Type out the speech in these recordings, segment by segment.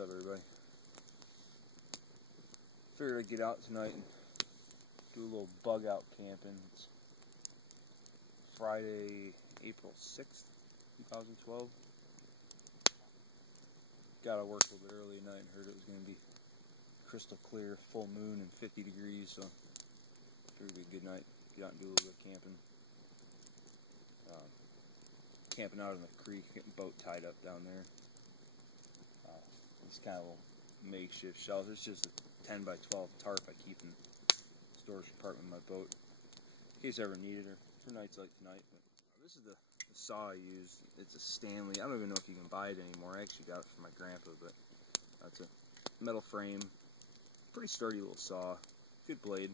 up, everybody? Figured I'd get out tonight and do a little bug out camping. It's Friday, April 6th, 2012. Got to work a little bit early tonight and heard it was going to be crystal clear, full moon, and 50 degrees, so figured it'd be a good night. Get out and do a little bit of camping. Camping out in the creek, getting boat tied up down there. It's kind of a little makeshift shelter. It's just a 10 by 12 tarp I keep in the storage compartment of my boat in case I ever need it or for nights like tonight. But this is the saw I use. It's a Stanley. I don't even know if you can buy it anymore. I actually got it from my grandpa, but it's a metal frame, pretty sturdy little saw, good blade.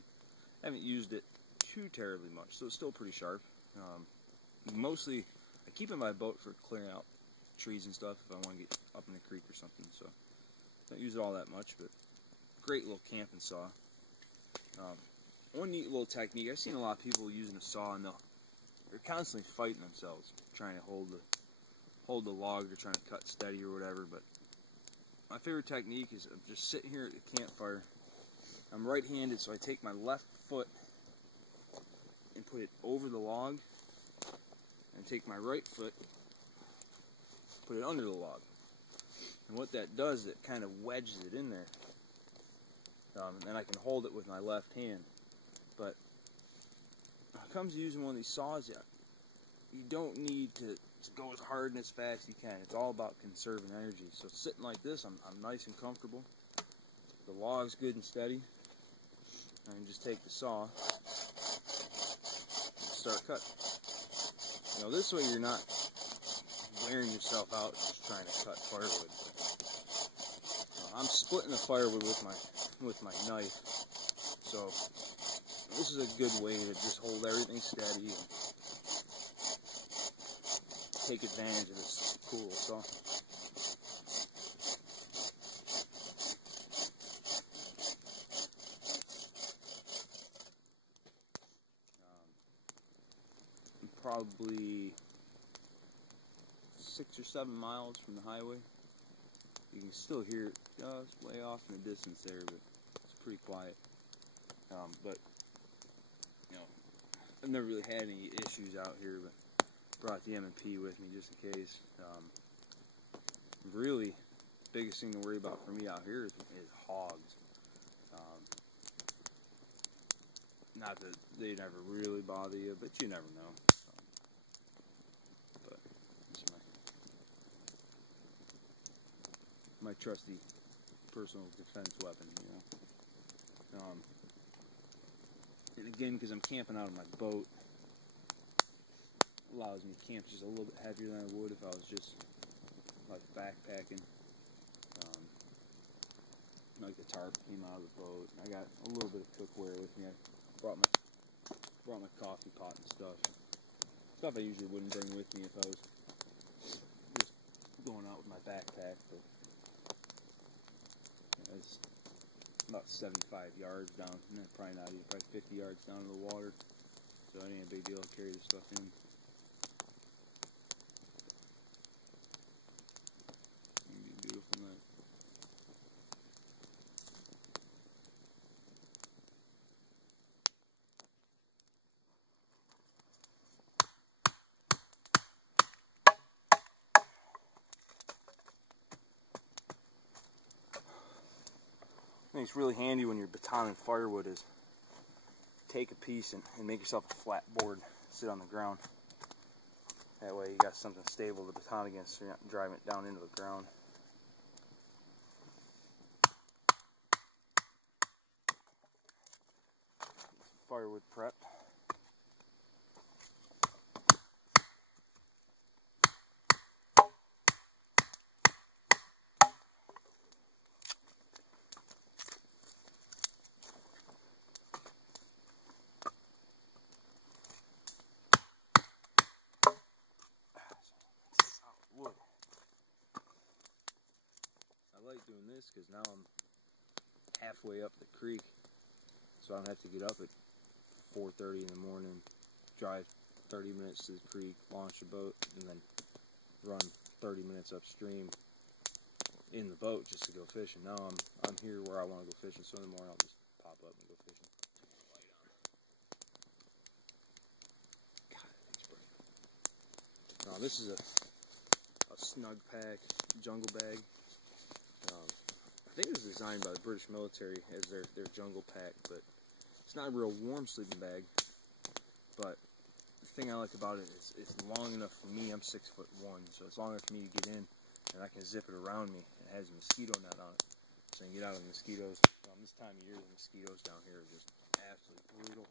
I haven't used it too terribly much, so it's still pretty sharp. Mostly I keep it in my boat for clearing out trees and stuff if I want to get up in the creek or something, so don't use it all that much, but great little camping saw. One neat little technique, I've seen a lot of people using a saw and they're constantly fighting themselves, trying to hold the log they're trying to cut steady or whatever, but my favorite technique is I'm just sitting here at the campfire. I'm right-handed, so I take my left foot and put it over the log, and take my right foot, put it under the log. And what that does is it kind of wedges it in there. And then I can hold it with my left hand. But when it comes to using one of these saws, you don't need to go as hard and as fast as you can. It's all about conserving energy. So sitting like this, I'm nice and comfortable. The log's good and steady. I can just take the saw and start cutting. You know, this way you're not wearing yourself out just trying to cut firewood. I'm splitting the firewood with my knife, so this is a good way to just hold everything steady and take advantage of this cool saw. Probably 6 or 7 miles from the highway. You can still hear it just way off in the distance there, but it's pretty quiet. But you know, I've never really had any issues out here, but brought the M&P with me just in case. Really, the biggest thing to worry about for me out here is hogs. Not that they never really bother you, but you never know. But this is my trusty personal defense weapon, you know. And again, because I'm camping out of my boat, allows me to camp just a little bit heavier than I would if I was just like backpacking. Like the tarp came out of the boat. I got a little bit of cookware with me. I brought my coffee pot and stuff I usually wouldn't bring with me if I was just going out with my backpack. But it's about 75 yards down, probably not even, probably 50 yards down to the water, so it ain't a big deal to carry the stuff in. It's gonna be a beautiful night. I think it's really handy when you're batoning firewood is take a piece and make yourself a flat board, sit on the ground. That way you got something stable to baton against so you're not driving it down into the ground. Firewood prep. I like doing this because now I'm halfway up the creek, so I don't have to get up at 4:30 in the morning, drive 30 minutes to the creek, launch the boat, and then run 30 minutes upstream in the boat just to go fishing. Now I'm here where I want to go fishing, so in the morning I'll just pop up and go fishing. Light on. God, it's bright. Now this is a snug pack jungle bag. I think it was designed by the British military as their jungle pack, but it's not a real warm sleeping bag. But the thing I like about it is it's long enough for me. I'm 6'1", so it's long enough for me to get in, and I can zip it around me. It has a mosquito net on it, so I can get out of the mosquitoes. This time of year, the mosquitoes down here are just absolutely brutal.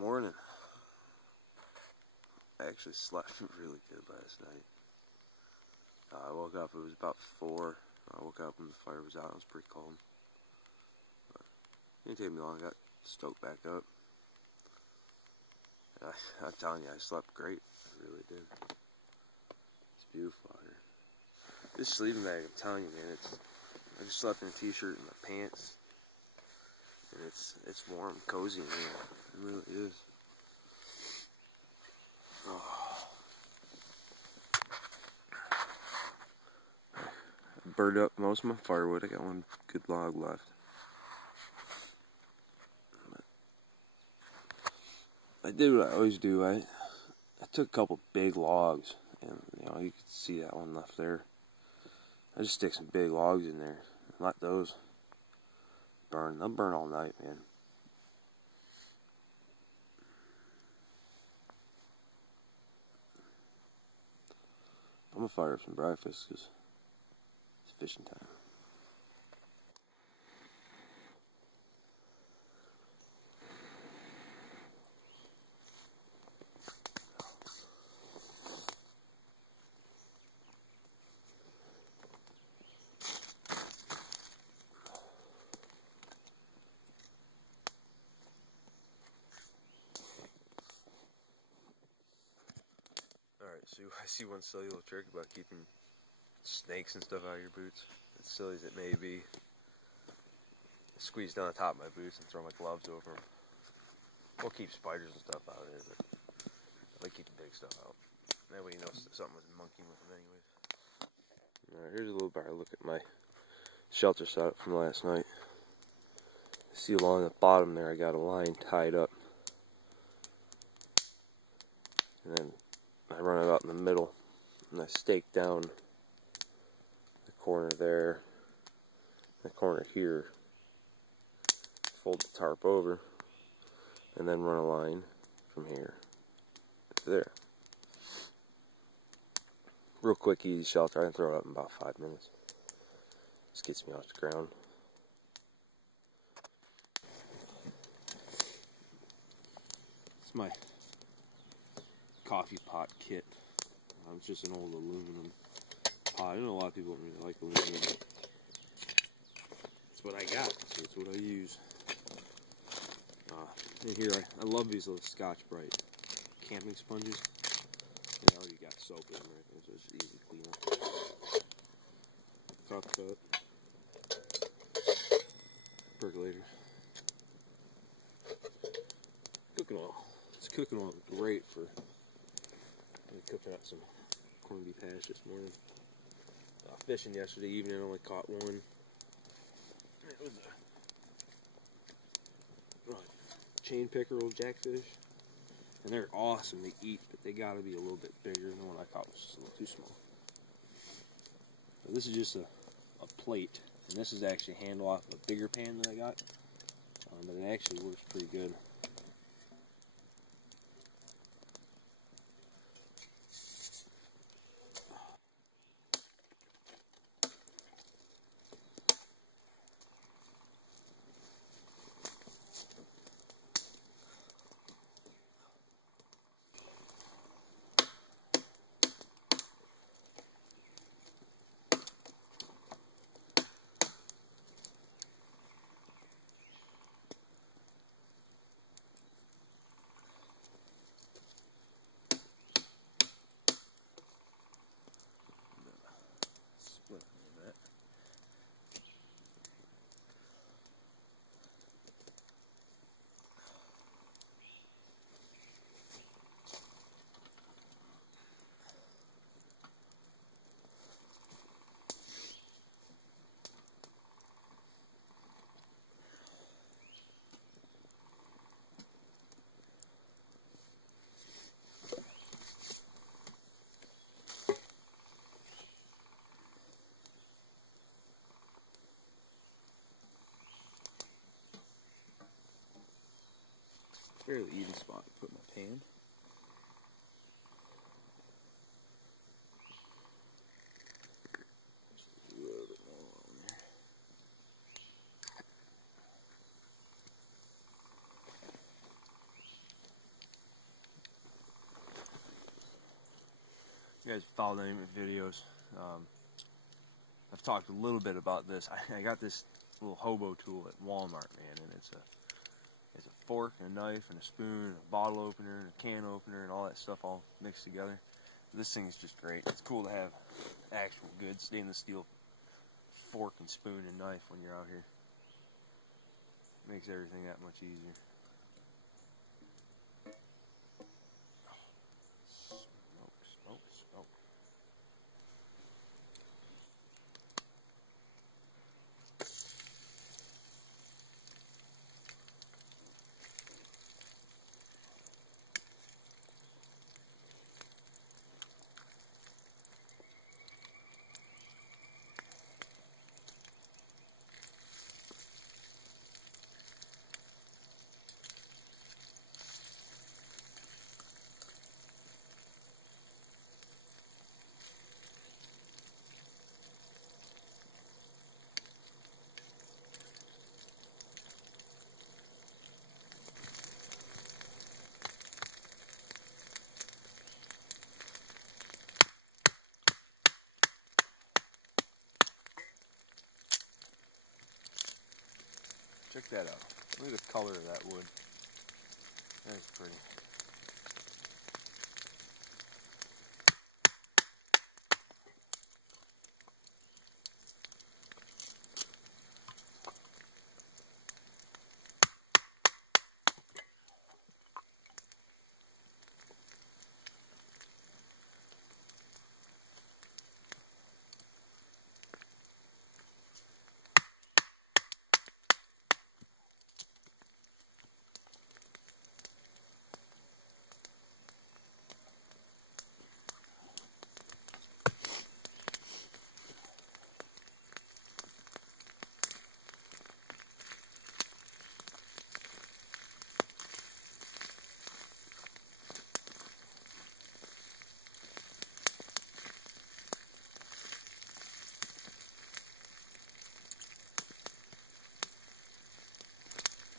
Morning. I actually slept really good last night. I woke up, it was about 4. I woke up when the fire was out. It was pretty cold. But it didn't take me long. I got stoked back up. I'm telling you, I slept great. I really did. It's beautiful out here. This sleeping bag, I'm telling you, man, I just slept in a t-shirt and my pants. And it's warm, cozy in here. It really is. Oh. I burned up most of my firewood. I got one good log left. I did what I always do. I took a couple big logs, and you can see that one left there. I just stick some big logs in there and let those burn. They'll burn all night, man. I'm gonna fire up some breakfast because it's fishing time. Alright, so I see one silly little trick about keeping snakes and stuff out of your boots. As silly as it may be, I squeeze down the top of my boots and throw my gloves over them. We'll keep spiders and stuff out of there, but I like keeping big stuff out. That way you know something was monkeying with them anyways. Alright, here's a little better look at my shelter setup from last night. See along the bottom there I got a line tied up. And then I run it out in the middle and I stake down the corner there, the corner here, fold the tarp over, and then run a line from here to there. Real quick, easy shelter. I can throw it up in about 5 minutes. Just gets me off the ground. It's my coffee pot kit. It's just an old aluminum pot. I know a lot of people don't really like aluminum, but it's what I got, so it's what I use. In here, I love these little Scotch-Brite camping sponges. They already got soap in them, right? So it's just easy to clean up. Coffee cup, percolator, cooking oil. This cooking oil is great for cooking up some corned beef hash this morning. Fishing yesterday evening, I only caught one. It was a chain picker, old jackfish, and they're awesome to eat, but they got to be a little bit bigger. The one I caught was just a little too small. So this is just a plate, and this is actually a handle off a bigger pan that I got, but it actually works pretty good. fairly even spot to put my pan. Just a little bit more on there. You guys followed any of my videos. I've talked a little bit about this. I got this little hobo tool at Walmart, man, and it's a fork, and a knife, and a spoon, and a bottle opener, and a can opener, and all that stuff all mixed together. This thing is just great. It's cool to have actual good stainless steel fork and spoon and knife when you're out here. It makes everything that much easier. Smoke, smoke. Check that out. Look at the color of that wood. That's pretty.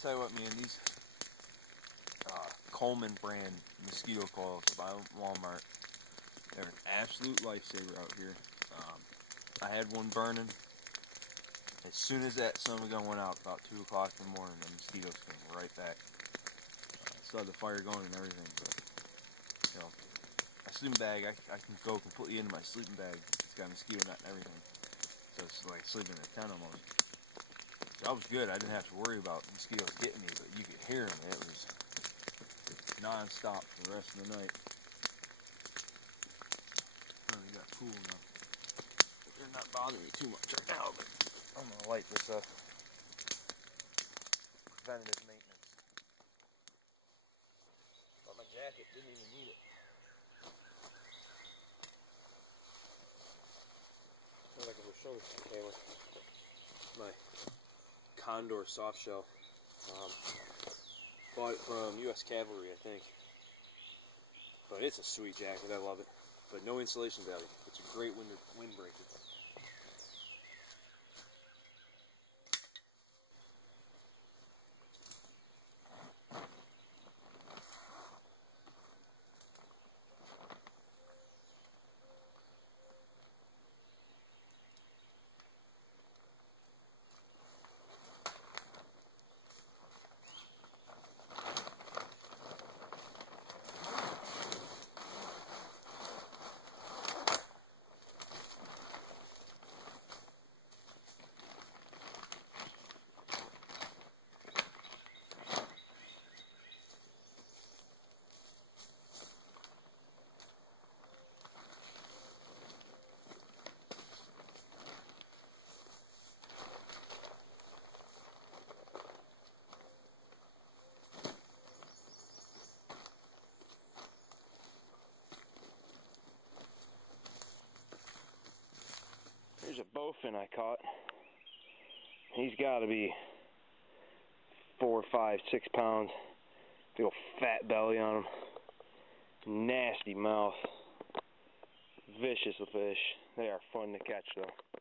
Tell you what, man, these Coleman brand mosquito coils by Walmart, they're an absolute lifesaver out here. I had one burning. As soon as that sun gun went out, about 2 o'clock in the morning, the mosquitoes came right back. Still had the fire going and everything, but, you know, a sleeping bag, I can go completely into my sleeping bag. It's got a mosquito net and everything. So it's like sleeping in a tent almost. So I was good. I didn't have to worry about mosquitoes getting me, but you could hear them. It was non-stop for the rest of the night. Finally got cool enough. They're not bothering me too much right now, but I'm going to light this up. Preventative maintenance. But my jacket didn't even need it. I feel like I was showing this camera. My Condor soft shell. Bought it from U.S. Cavalry, I think. But it's a sweet jacket. I love it. But no insulation value. It's a great windbreaker. Here's a Bowfin I caught. He's got to be 4, 5, 6 pounds. Big old fat belly on them. Nasty mouth. Vicious fish. They are fun to catch though.